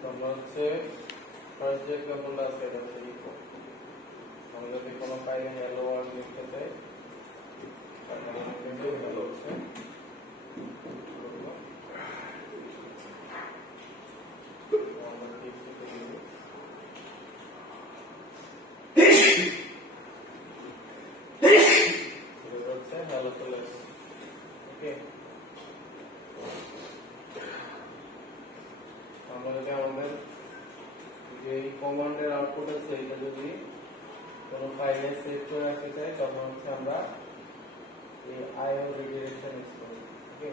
তো আমরা হচ্ছে ফার্স্ট যে এক্সাম্পলটা আছে এটা হচ্ছে ইকো। আমরা যদি কোনো ফাইলে হ্যালো ওয়ার্ল্ড লিখতে চাই তাহলে কিন্তু হ্যালো হচ্ছে আমরা টিপসে দিব এটা হচ্ছে হ্যালো চলে আসছে। ওকে, আমরা যদি আমাদের যে কমান্ডের আউটপুট আছে এটা যদি কোনো ফাইলে সেভ করে রাখতে চাই তখন হচ্ছে আমরা এই IO redirection ইউজ করি। ওকে,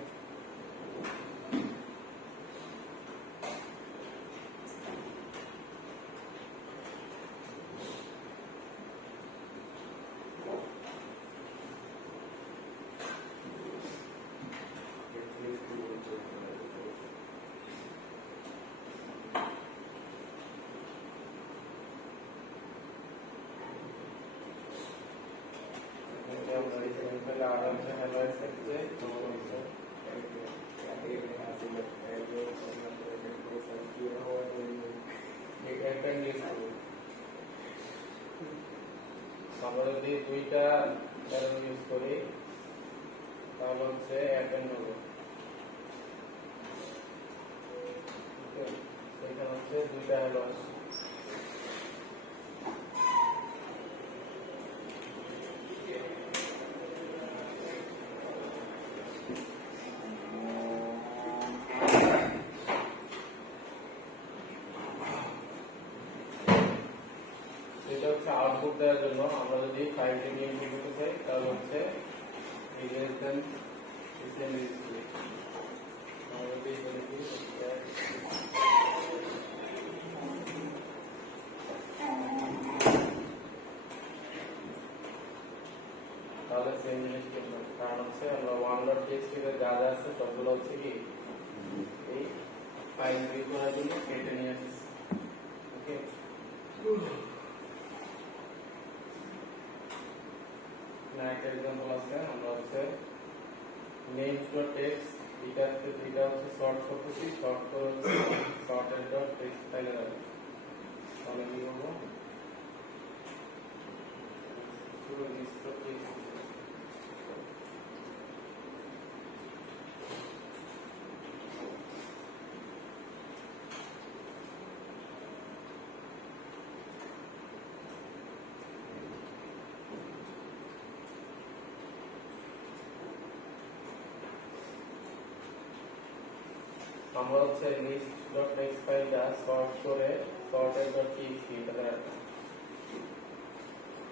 আমরা এই সিম্পল আর হচ্ছে হ্যালো এসেছে তখন হচ্ছে অ্যাপেন্ড লিস্ট করব। আমরা যদি দুইটা অ্যারো ইউজ করি তাহলে হচ্ছে অ্যাপেন্ড হবে। ওকে, এখানে হচ্ছে দুইটা অ্যারো আছে। আউটপুট দেওয়ার জন্য আমরা যদি ফাইলটি নিয়ে করতে চাই তাহলে হচ্ছে less than ডিসপ্লে আমরা যদি লিখি তাহলে সেম জিনিস করব কারণ হচ্ছে আমরা one.txt এর যা যা আছে সবগুলো হচ্ছে কি এই ফাইল রিড করার জন্য কেটে নিয়ে আসছি ওকে নেক্সট एग्जांपल আছে আমরা হচ্ছে names.txt এটা হচ্ছে সর্ট করতেছি সর্ট করে sorted.txt ফাইলে রাখি তাহলে কি করব পুরো list.txt আমরা হচ্ছে list.txt ফাইলটা সর্ট করে sorted.txt এটাতে রাখবো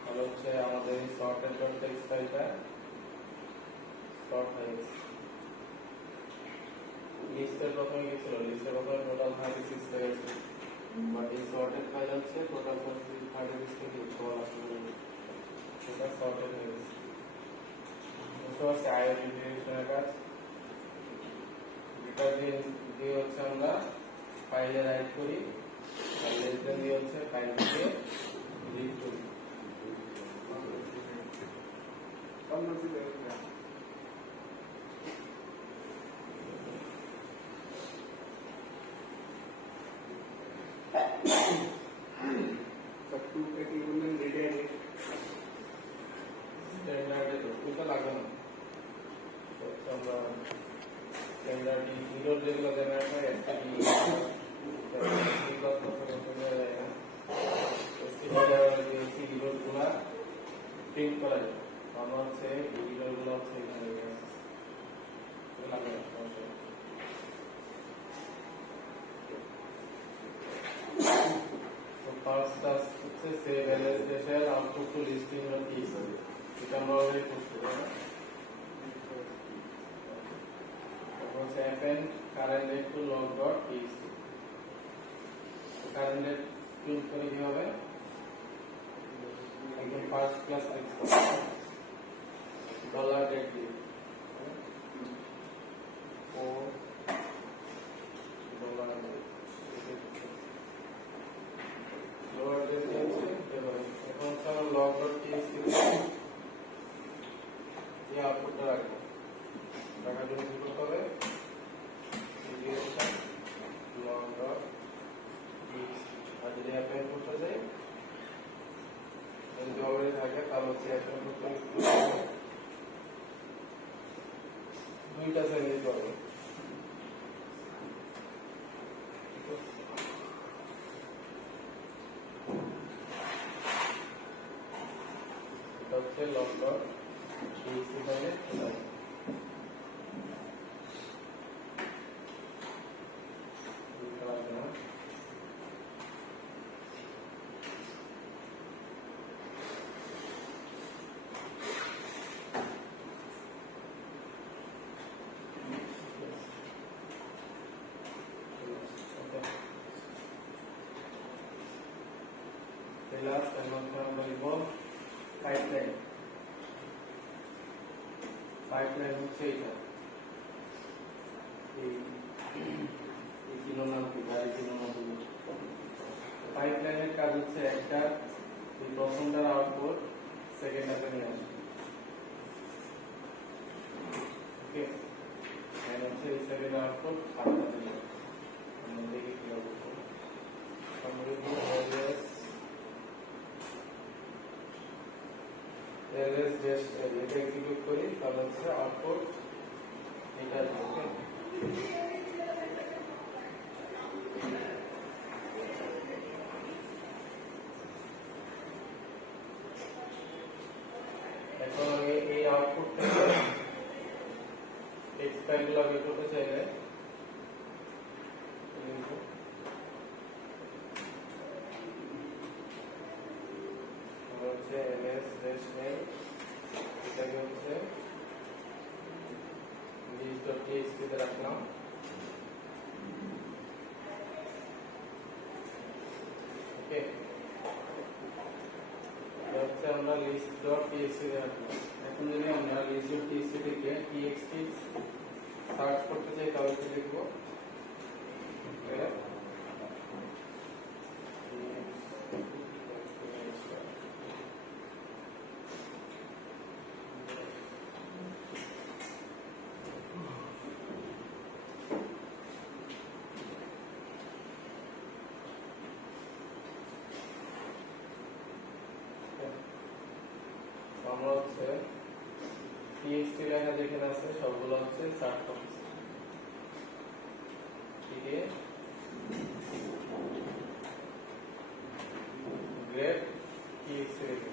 তাহলে হচ্ছে আমাদের এই sorted.txt ফাইলটা সর্ট হয়ে গেছে লিস্টের প্রথমে কি ছিল লিস্টের প্রথমে টোটাল 36 টা গেছে বাট এই সর্টেড ফাইল হচ্ছে টোটাল 36 থেকে 16 আসলে সেটা সর্টেড হয়ে গেছে বুঝতে পারছি আইওটি ইন্টিগ্রেশনের কাজ এটা দিয়ে হচ্ছে আমরা ফাইলে রাইট করি আর লেস দেন দিয়ে হচ্ছে ফাইলটিকে রিড করি স্ট্যান্ডার্ডে তো এটা লাগবে না আমরা স্ট্যান্ডার্ড জিরো যেগুলো জেনারেট হয় একটা কি প্রিন্ট করা যায় আমরা হচ্ছে জিরোগুলো হচ্ছে এখানে লাগে তো ফার্স্ট টাস্ক হচ্ছে save LS special output to listing of কিস এটা আমরা অলরেডি করছি না হচ্ছে append current date to log.txt current date print করে কি হবে একদম first class text dollar date দিয়ে ও ডলার ডলার ডেট হচ্ছে এখন হচ্ছে আমরা log.txt এই আউটপুটটা রাখবো রাখার জন্য কি করতে হবে আর যদি অ্যাপ্লাই করতে যাই যদি অলরেডি থাকে তাহলে হচ্ছে অ্যাপ্লাই করতে দুইটা সেল দিতে হবে এটা হচ্ছে log.txt ফাইলে last and one আমরা লিখব পাইপলাইন হচ্ছে এটা এই কিলো নাম কি গাড়ি কিলো নাম পাইপলাইনের কাজ হচ্ছে একটা এই প্রথমটার আউটপুট সেকেন্ডটাতে নিয়ে আসবে ওকে এন্ড হচ্ছে এই সেকেন্ড আউটপুট থার্ডটাতে নিয়ে আসবে আমরা দেখি কি হবে আমরা লিখব এলএস জাস্ট এটা এক্সিকিউট করি তাহলে হচ্ছে আউটপুট এটা ওকে এখন আমি এই আউটপুট থেকে টেক্সট ফাইলগুলো বের করতে চাইলে আমরা txt দিয়ে রাখলাম। এখন যদি আমরা list.txt থেকে txt সার্চ করতে চাই তাহলে কি লিখবো? grep আমরা হচ্ছে txt লেখা যেখানে আছে সবগুলো হচ্ছে সার্চ করতেছি। ঠিক আছে, grep txt লিখবো।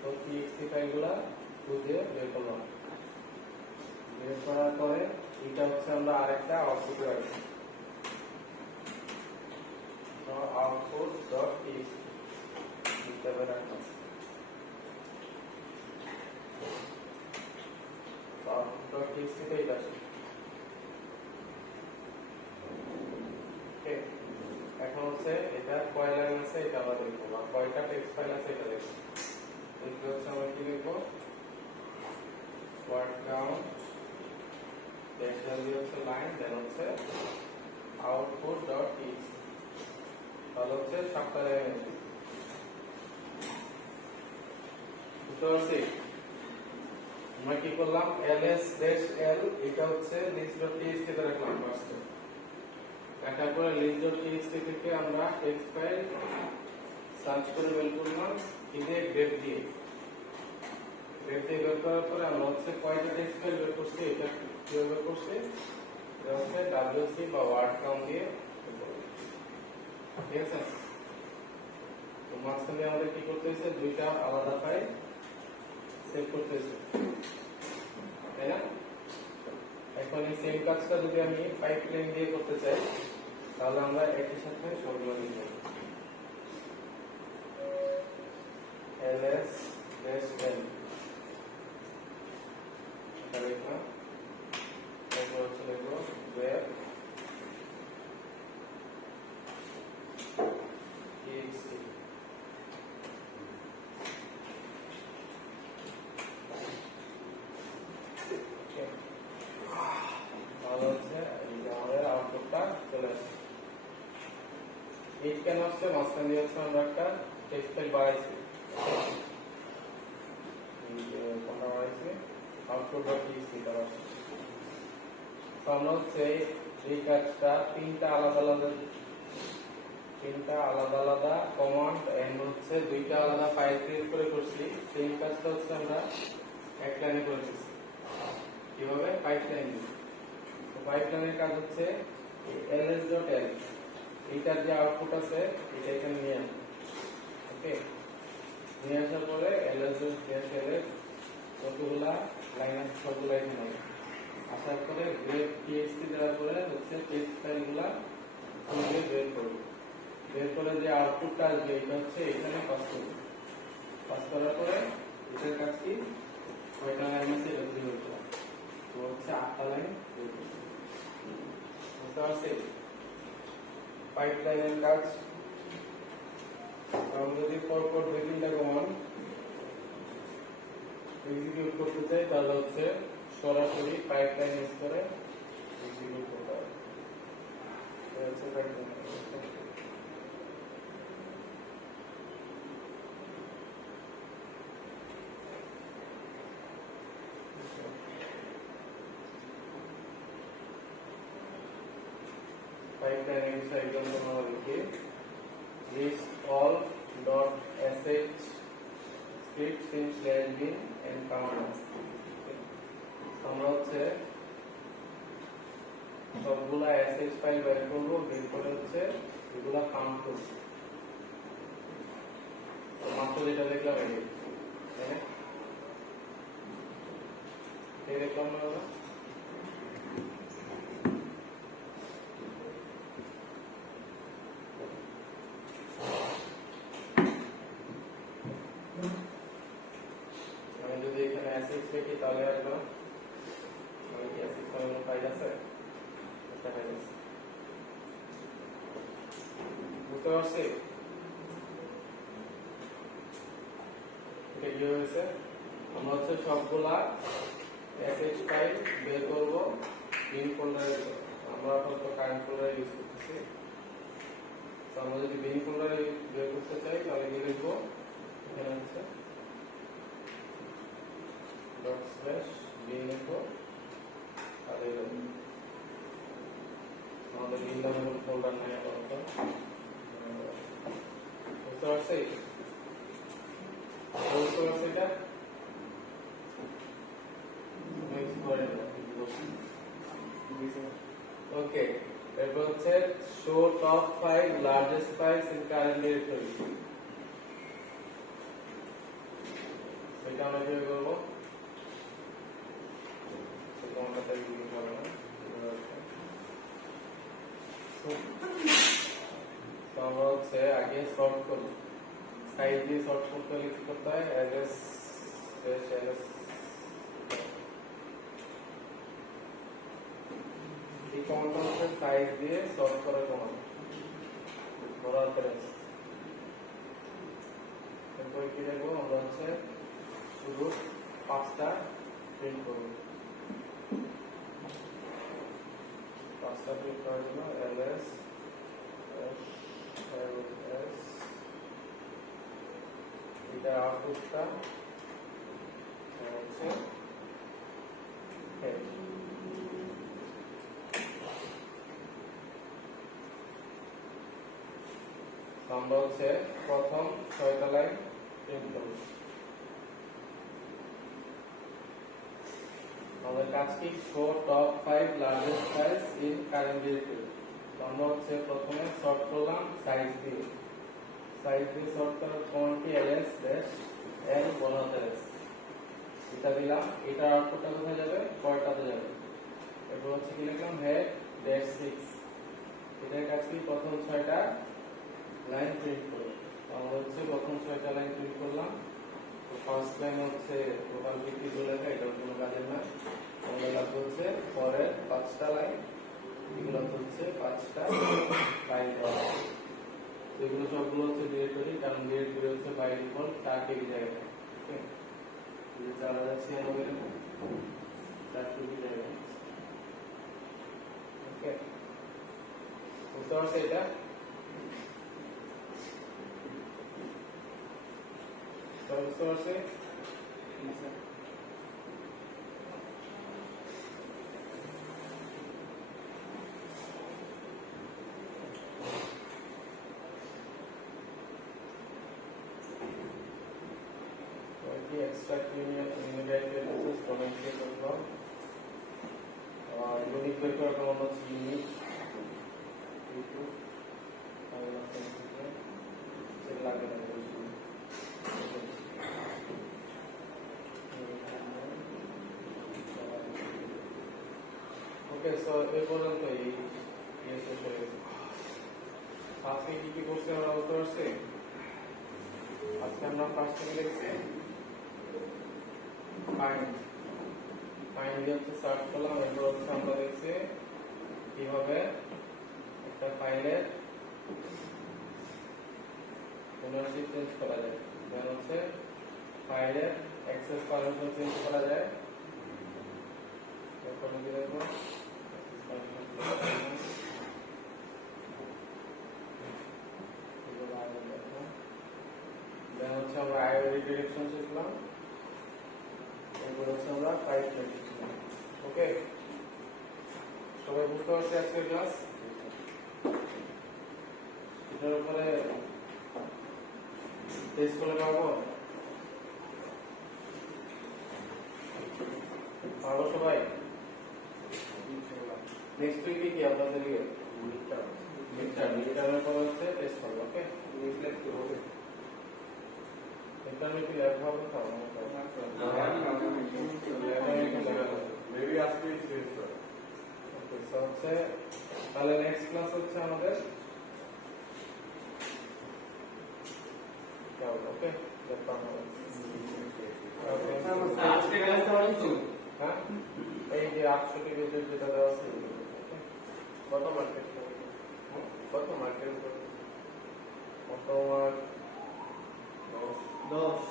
তো txt ফাইলগুলা খুঁজে বের করলাম। বের করার পরে এটা হচ্ছে আমরা আরেকটা আউটপুটে রাখবো। তো output.txt হিসাবে রাখলাম। output.txt তে এটা আছে। ওকে, এখন হচ্ছে এটা কয় লাইন আছে এটা আমরা দেখবো, বা কয়টা টেক্সট ফাইল আছে এটা দেখবো। এটা হচ্ছে আমরা কি লিখবো? word count dash value হচ্ছে লাইন, দেন হচ্ছে output.txt, তাহলে হচ্ছে 7টা লাইন আছে। বুঝতে পারছি? আমরা কি করলাম? ls-l এটা হচ্ছে list.txt তে রাখলাম ফার্স্টে। রাখার পরে list.txt থেকে আমরা টেক্সট ফাইল সার্চ করে বের করলাম ইদে grep দিয়ে। grep দিয়ে বের করার পরে আমরা হচ্ছে কয়টা টেক্সট ফাইল বের করছি এটা কিভাবে বের করছি? এটা হচ্ছে wc বা word count দিয়ে বের করলাম। ঠিক আছে? তো মাঝখানে আমাদের কি করতে হয়েছে? দুইটা আলাদা ফাইল সেভ করতে হয়েছে, তাই না? এখন এই সেম কাজটা যদি আমি পাইপলাইন দিয়ে করতে চাই তাহলে আমরা একই সাথে সবগুলো লিখব। ls-l এটা লিখলাম, তারপর হচ্ছে লিখবো grep txt। তাহলে হচ্ছে এই যে আমাদের আউটপুটটা চলে আসছে। এই কেন আসছে? মাঝখান দিয়ে হচ্ছে আমরা একটা টেক্সট ফাইল বানাইছি, এই যে কোনটা বানাইছি output.txt তার আসছে। তো আমরা হচ্ছে এই কাজটা তিনটা আলাদা আলাদা কমান্ড এন্ড হচ্ছে দুইটা আলাদা ফাইল ক্রিয়েট করে করছি। সেই কাজটা হচ্ছে আমরা এক লাইনে করেছি। কিভাবে? পাইপলাইন দিয়ে। তো পাইপলাইনের কাজ হচ্ছে ls.l এইটার যে আউটপুট আছে এটা এখানে নিয়ে আসবে। ওকে, নিয়ে আসার পরে ls.l এর কতগুলা লাইন আছে সবগুলা এখানে হবে। আসার পরে grep txt দেওয়ার পরে হচ্ছে টেক্সট ফাইলগুলা খুঁজে বের করব। বের করে যে আউটপুটটা আসবে এটা হচ্ছে এখানে পাস করব। পাস করার পরে এটার কাজ কি? কয়টা লাইন আছে এটা খুঁজে বের করা। তো হচ্ছে 8টা লাইন বের করব। বুঝতে পারছি? পাইপলাইনের কাজ আমরা যদি পরপর 2-3টা কমান্ড এক্সিকিউট করতে চাই তাহলে হচ্ছে সরাসরি পাইপলাইন ইউজ করে এক্সিকিউট করতে হবে। এটা হচ্ছে পাইপলাইন। পাইপলাইন ইউজ এক্সাম্পল আমরা লিখি list all dot sh script since there has been encounter। আমরা হচ্ছে সবগুলা sh ফাইল বের করবো, বের করে হচ্ছে এগুলা কাউন্ট করব। মাত্র যেটা দেখলাম এটাই, তাই না? এই দেখলাম না আমরা? আমি যদি এখানে অ্যাসিড লিখি তাহলে আসবে না? মানে কি অ্যাসিড কোনো ফাইল আছে? একটা ফাইল আছে। বুঝতে পারছি? রেডি হয়েছে। আমরা হচ্ছে সবগুলা এসএইচ ফাইল বের করব বিন ফোল্ডারে। আমরা আপাতত কারেন্ট ফোল্ডারে ইউজ করতেছি। তো আমরা যদি বিন ফোল্ডারে বের করতে চাই তাহলে কি লিখবো, এখানে হচ্ছে ডট স্ল্যাশ বিন লিখবো, আর এই আমাদের বিন নামে কোনো ফোল্ডার নাই আপাতত। বুঝতে পারছি? বুঝতে পারছি এটা? ওকে, এরপর হচ্ছে show top 5 largest files in current directory. এটা আমরা কিভাবে করবো, সেটা আমরা তাই লিখতে হবে না। তো আমরা হচ্ছে আগে সর্ট করব, সাইজ দিয়ে সর্ট করতে হলে কি করতে হয়, অ্যাড্রেস ls এই কমান্ডটা হচ্ছে সাইজ দিয়ে সর্ট করার কমান্ড, ধরার প্রেস। এরপর কি দেখবো, আমরা হচ্ছে শুধু 5টা প্রিন্ট করব। 5টা প্রিন্ট করার জন্য ls এটা আউটপুটটা হচ্ছে head। আমরা হচ্ছে প্রথম 6টা লাইন প্রিন্ট করব। আমাদের কাজ কি, show top 5 largest files in current directory. আমরা হচ্ছে প্রথমে সর্ট করলাম সাইজ দিয়ে, সর্ট করার কমান্ডটি ls বনাতেস এটা দিলাম। এটা আউটপুটটা কোথায় যাবে, কয়টাতে যাবে। এরপর হচ্ছে কি লিখলাম, হেড -6। এটার কাজ কি, প্রথম 6টা লাইন প্রিন্ট করব। আমরা হচ্ছে প্রথম 6টা লাইন প্রিন্ট করলাম। তো ফার্স্ট লাইন হচ্ছে টোটাল 52 লেখা, এটা কোনো কাজের না। আমরা লাগবে হচ্ছে পরের 5টা লাইন, এগুলো হচ্ছে 5টা লাইন দেওয়া। এগুলো সবগুলো হচ্ছে ডিরেক্টরি, কারণ ডিরেক্টরি হচ্ছে বাই ডিফল্ট তাকে এই জায়গায়। ওকে, এই 4096 তাকে এই জায়গায়। ওকে, বুঝতে পারছো এটা? বুঝতে পারছি? extract unit process connected করলাম। ইউনিক বের করার কমান্ড হচ্ছে ইউনিক সেটা লাগে না। ওকে, সো এই পর্যন্ত এই শেষ হয়ে গেছে। আজকে কি কি করছি আমরা বুঝতে পারছি? আজকে আমরা ফার্স্ট থেকে দেখছি ফাইন্ড দিয়ে হচ্ছে সার্চ করলাম। এরপর হচ্ছে আমরা দেখছি কিভাবে একটা ফাইলের ওনারশিপ চেঞ্জ করা যায়, দেন হচ্ছে ফাইলের অ্যাক্সেস পারমিশন চেঞ্জ করা যায়। এরপর কি দেখবো, দেন হচ্ছে আমরা আইও রিডিরেকশন শিখলাম। এরপর হচ্ছে আমরা ফাইল শিখলাম। ওকে, সবাই বুঝতে পারছি আজকের ক্লাস? এটার উপরে টেস্ট করে পাবো সবাই? নেক্সট উইকে কি আপনাদের মিডটার্মের পর হচ্ছে টেস্ট হবে। ওকে, ইন্টারনেট কি ল্যাব হবে তো মেবি আজকে শেষ হবে। ওকে, সো হচ্ছে তাহলে নেক্সট ক্লাস হচ্ছে আমাদের ওকে আজকে ক্লাস তো অনেক ছিল। হ্যাঁ, এই যে 800 পেজের যেটা দেওয়া আছে কত মার্কেট, কত মার্কেট, কত মার্ক 10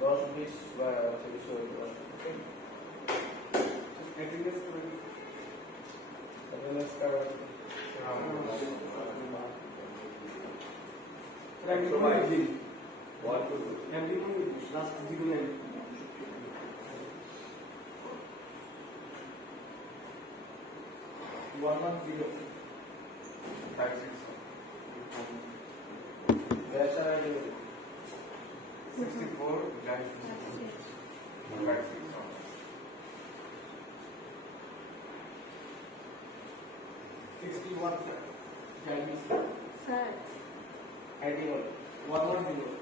10-20 বা বেশি হতে পারে। ওকে, অ্যাটেন্ডেন্স করে দিন। অ্যাটেন্ডেন্স কার্ড এমডি করে দিন। ওয়ার্ক করবে। এমডি করে দিন। লাস্ট 09 110 56 গ্যাস আর ID 64 guys 61 sir. Guys sir ID 110